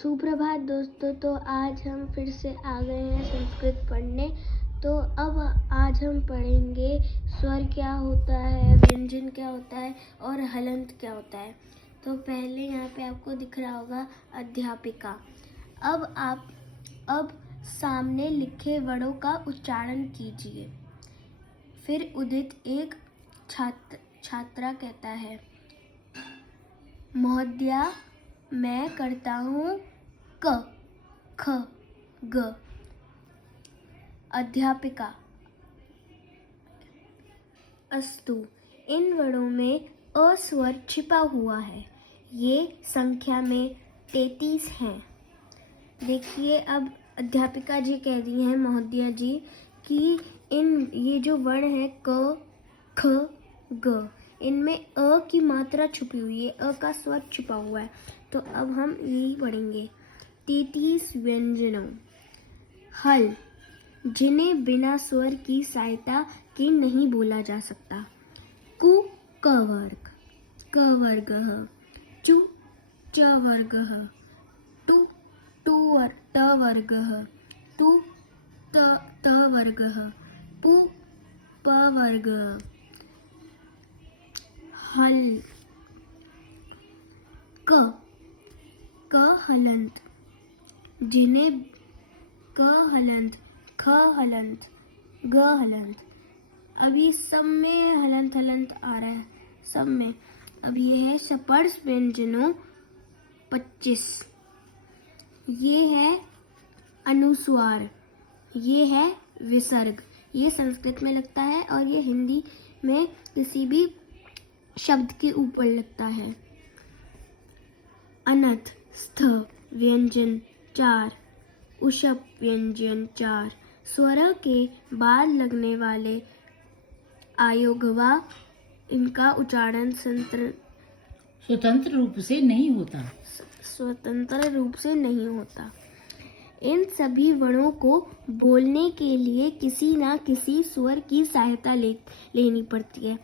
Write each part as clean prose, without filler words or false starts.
सुप्रभात दोस्तों। तो आज हम फिर से आ गए हैं संस्कृत पढ़ने। तो अब आज हम पढ़ेंगे स्वर क्या होता है, व्यंजन क्या होता है और हलंत क्या होता है। तो पहले यहाँ पे आपको दिख रहा होगा अध्यापिका। अब सामने लिखे वर्णों का उच्चारण कीजिए। फिर उदित एक छात्रा कहता है, महोदया मैं करता हूँ क ख ग। अध्यापिका, अस्तु, इन वर्णों में अ स्वर छिपा हुआ है। ये संख्या में 33 हैं। देखिए, अब अध्यापिका जी कह रही हैं महोदया जी कि ये जो वर्ण है क ख ग, इनमें अ की मात्रा छुपी हुई है, अ का स्वर छिपा हुआ है। तो अब हम यही पढ़ेंगे। 33 व्यंजनों। हल, जिन्हें बिना स्वर की सहायता के नहीं बोला जा सकता। कु क वर्ग, क वर्गः। चु च वर्गः। टु ट वर्गः। तु त वर्गः। पु प वर्गः। हल, क हलंत, जिन्हें क हलंत, ख हलंत, ग हलंत। अभी सब में हलंत हलंत आ रहा है, सब में। अब ये है सपर्श व्यंजनों 25। ये है अनुस्वार, ये है विसर्ग। ये संस्कृत में लगता है और ये हिंदी में किसी भी शब्द के ऊपर लगता है। अनथ स्थ व्यंजन 4, उषप व्यंजन 4। स्वर के बाद लगने वाले आयोगवा, इनका उच्चारण स्वतंत्र रूप से नहीं होता। इन सभी वर्णों को बोलने के लिए किसी ना किसी स्वर की सहायता लेनी पड़ती है।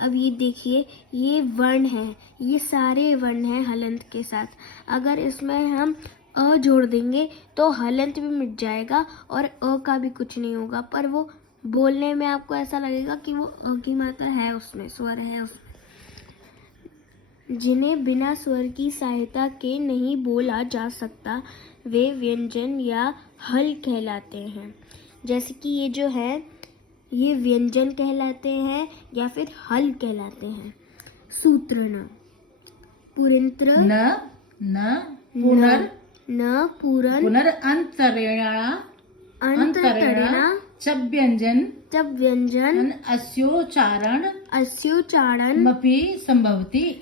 अब ये देखिए, ये वर्ण है, ये सारे वर्ण हैं हलंत के साथ। अगर इसमें हम अ जोड़ देंगे तो हलंत भी मिट जाएगा और अ का भी कुछ नहीं होगा, पर वो बोलने में आपको ऐसा लगेगा कि वो अ की मात्रा है, उसमें स्वर है उसमें। जिन्हें बिना स्वर की सहायता के नहीं बोला जा सकता, वे व्यंजन या हल कहलाते हैं। जैसे कि ये जो है, ये व्यंजन कहलाते हैं या फिर हल कहलाते हैं। सूत्र न पुरिंत्र न पुरन अंतरेण चब व्यंजन अस्योच्चारण मपि संभवति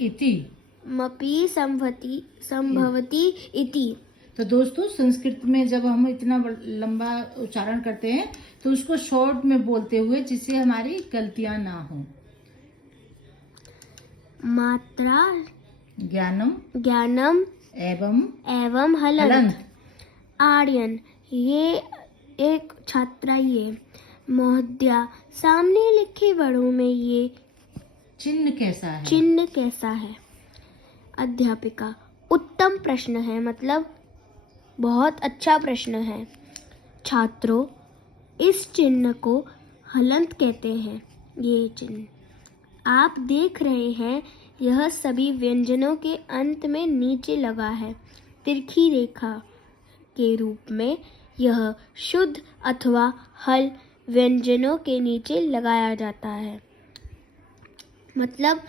इति। तो दोस्तों, संस्कृत में जब हम इतना लंबा उच्चारण करते हैं तो उसको शॉर्ट में बोलते हुए, जिससे हमारी गलतियां ना हो। मात्रा ज्ञानम एवं हलंत। आर्यन, ये एक छात्रा। ये महोदया, सामने लिखे वर्णों में ये चिन्ह कैसा है? अध्यापिका, उत्तम प्रश्न है, मतलब बहुत अच्छा प्रश्न है। छात्रों, इस चिन्ह को हलंत कहते हैं। ये चिन्ह आप देख रहे हैं, यह सभी व्यंजनों के अंत में नीचे लगा है। तिरछी रेखा के रूप में यह शुद्ध अथवा हल व्यंजनों के नीचे लगाया जाता है। मतलब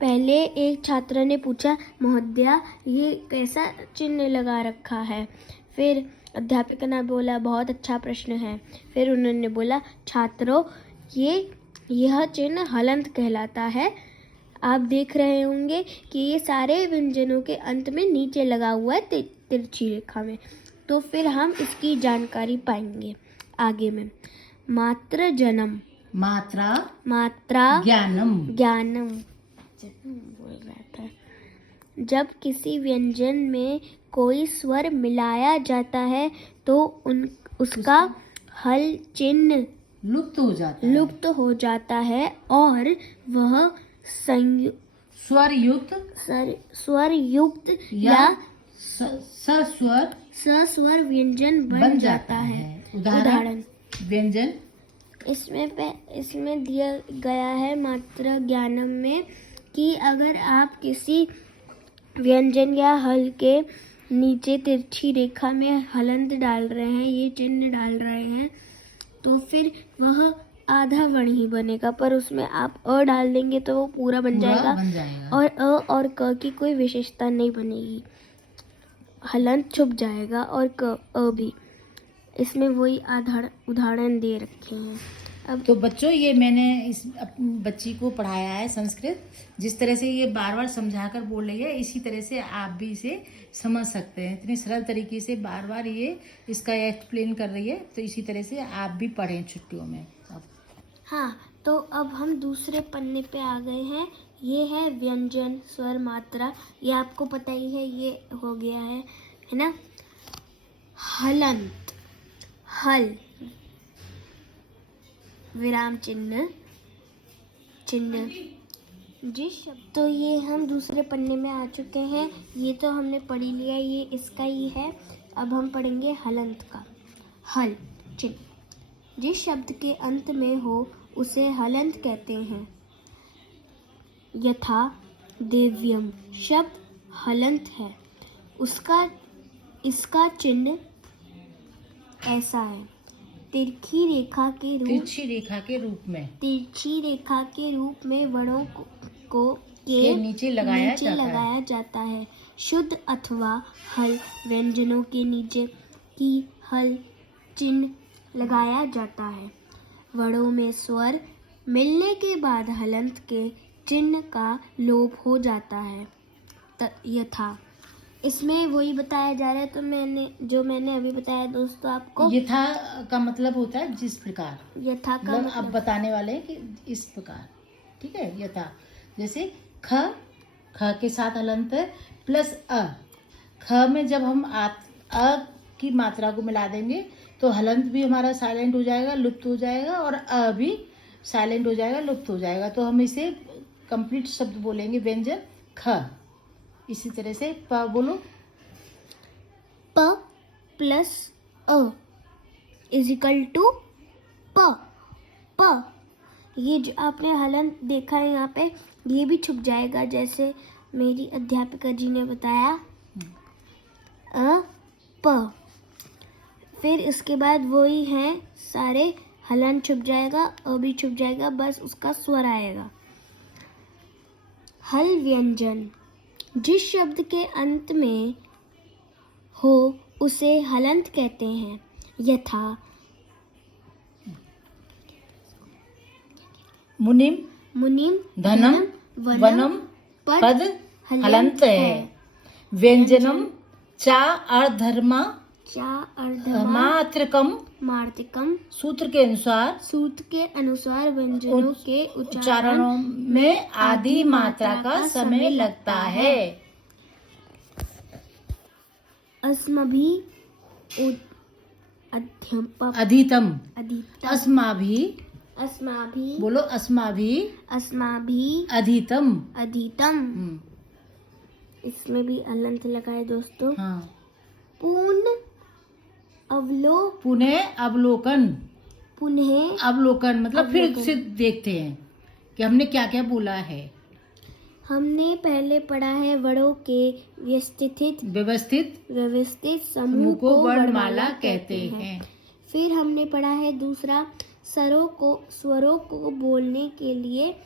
पहले एक छात्र ने पूछा, महोदया ये कैसा चिन्ह लगा रखा है? फिर अध्यापिका ने बोला, बहुत अच्छा प्रश्न है। फिर उन्होंने बोला, छात्रों, यह चिन्ह हलंत कहलाता है। आप देख रहे होंगे कि ये सारे व्यंजनों के अंत में नीचे लगा हुआ है, तिरछी रेखा में। तो फिर हम इसकी जानकारी पाएंगे आगे में। मात्रा ज्ञानम बोल रहा था। जब किसी व्यंजन में कोई स्वर मिलाया जाता है तो उसका हल चिन्ह लुप्त हो जाता है और वह स्वरयुक्त या सस्वर सस्वर व्यंजन बन जाता है। उदाहरण व्यंजन। इसमें दिया गया है मात्रा ज्ञानम में कि अगर आप किसी व्यंजन या हल के नीचे तिरछी रेखा में हलंत डाल रहे हैं, ये चिन्ह डाल रहे हैं, तो फिर वह आधा वर्ण ही बनेगा, पर उसमें आप अ डाल देंगे तो वो पूरा बन जाएगा और अ और क की कोई विशेषता नहीं बनेगी, हलंत छुप जाएगा और क अ भी। इसमें वही उदाहरण दे रखे हैं। अब तो बच्चों, ये मैंने इस बच्ची को पढ़ाया है संस्कृत। जिस तरह से ये बार बार समझा कर बोल रही है, इसी तरह से आप भी इसे समझ सकते हैं। इतनी सरल तरीके से बार बार ये इसका एक्सप्लेन कर रही है, तो इसी तरह से आप भी पढ़ें छुट्टियों में। हाँ, तो अब हम दूसरे पन्ने पे आ गए हैं। ये है व्यंजन, स्वर, मात्रा। ये आपको पता ही है, ये हो गया है ना। हलंत, हल, विराम चिन्ह, जी शब्द। तो ये हम दूसरे पन्ने में आ चुके हैं। ये तो हमने पढ़ ही लिया, ये इसका ही है। अब हम पढ़ेंगे हलंत का। हल चिन्ह, जिस शब्द के अंत में हो उसे हलंत कहते हैं। यथा देव्यम शब्द हलंत है, इसका चिन्ह ऐसा है। तिरछी रेखा के रूप में वर्णों को के नीचे लगाया जाता है। शुद्ध अथवा हल व्यंजनों के नीचे की हल चिन्ह लगाया जाता है। वर्णों में स्वर मिलने के बाद हलंत के चिन्ह का लोप हो जाता है। यथा, इसमें वही बताया जा रहा है। तो मैंने अभी बताया दोस्तों आपको। यथा का मतलब होता है जिस प्रकार। यथा का मतलब अब बताने वाले हैं कि इस प्रकार, ठीक है। यथा जैसे ख के साथ हलंत है प्लस अ। ख में जब हम अ की मात्रा को मिला देंगे तो हलंत भी हमारा साइलेंट हो जाएगा, लुप्त हो जाएगा, और अ भी साइलेंट हो जाएगा, लुप्त हो जाएगा। तो हम इसे कंप्लीट शब्द बोलेंगे व्यंजन ख। इसी तरह से प बोलो। प प्लस अ इज इक्वल टू प। ये जो आपने हलंत देखा है यहाँ पे, ये भी छुप जाएगा, जैसे मेरी अध्यापिका जी ने बताया। अ प, फिर इसके बाद वही है, सारे हलंत छुप जाएगा, अ भी छुप जाएगा, बस उसका स्वर आएगा। हल व्यंजन, जिस शब्द के अंत में हो उसे हलंत कहते हैं। यथा मुनिम धनम वनम पद हलंत है। व्यंजनम चा अर्धर्मा मात्रकम सूत्र के अनुसार व्यंजनों के उच्चारणों में आदि मात्रा का समय लगता है। अस्मभि अधितम बोलो। अस्माभि अधितम। इसमें भी हलंत लगा है दोस्तों। हाँ। पुनः अवलोकन मतलब फिर से देखते हैं कि हमने क्या क्या बोला है। हमने पहले पढ़ा है वर्णों के व्यवस्थित समूह को वर्णमाला कहते हैं। फिर हमने पढ़ा है दूसरा, स्वरों को बोलने के लिए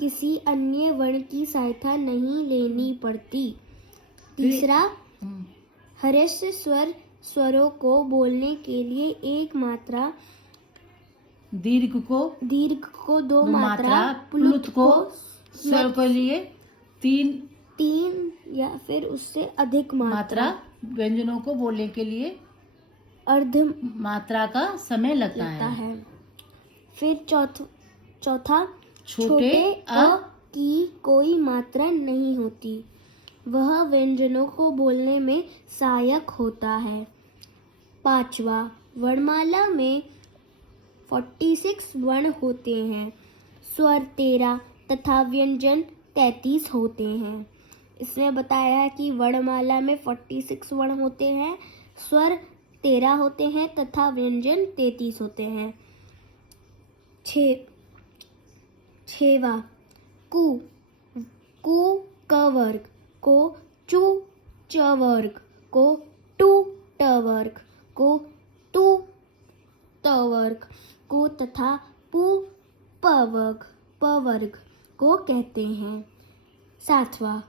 किसी अन्य वर्ण की सहायता नहीं लेनी पड़ती। तीसरा, ह्रस्व स्वरों को बोलने के लिए एक मात्रा, दीर्घ को दो मात्रा, प्लुत को स्वर के लिए तीन या फिर उससे अधिक मात्रा व्यंजनों को बोलने के लिए अर्ध मात्रा का समय लगता है। फिर चौथा, छोटे अ की कोई मात्रा नहीं होती, वह व्यंजनों को बोलने में सहायक होता है। पांचवा, वर्णमाला में 46 वर्ण होते हैं, स्वर 13 तथा व्यंजन 33 होते हैं। इसमें बताया है कि वर्णमाला में 46 वर्ण होते हैं, स्वर 13 होते हैं तथा व्यंजन 33 होते हैं। 6वां कु, कु क वर्ग को, चु च वर्ग को, टू ट वर्ग को, तू त वर्ग को तथा पु प वर्ग को कहते हैं। 7वां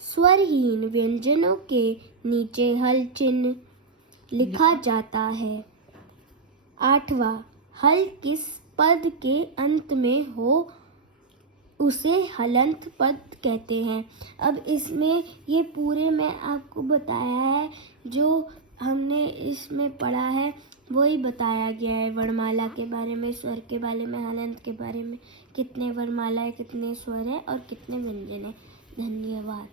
स्वरहीन व्यंजनों के नीचे हल चिन्ह लिखा जाता है। 8वां हल किस पद के अंत में हो उसे हलंत पद कहते हैं। अब इसमें ये पूरे में आपको बताया है, जो हमने इसमें पढ़ा है वही बताया गया है। वर्णमाला के बारे में, स्वर के बारे में, हलंत के बारे में, कितने वर्णमाला है, कितने स्वर है और कितने व्यंजन है। धन्यवाद।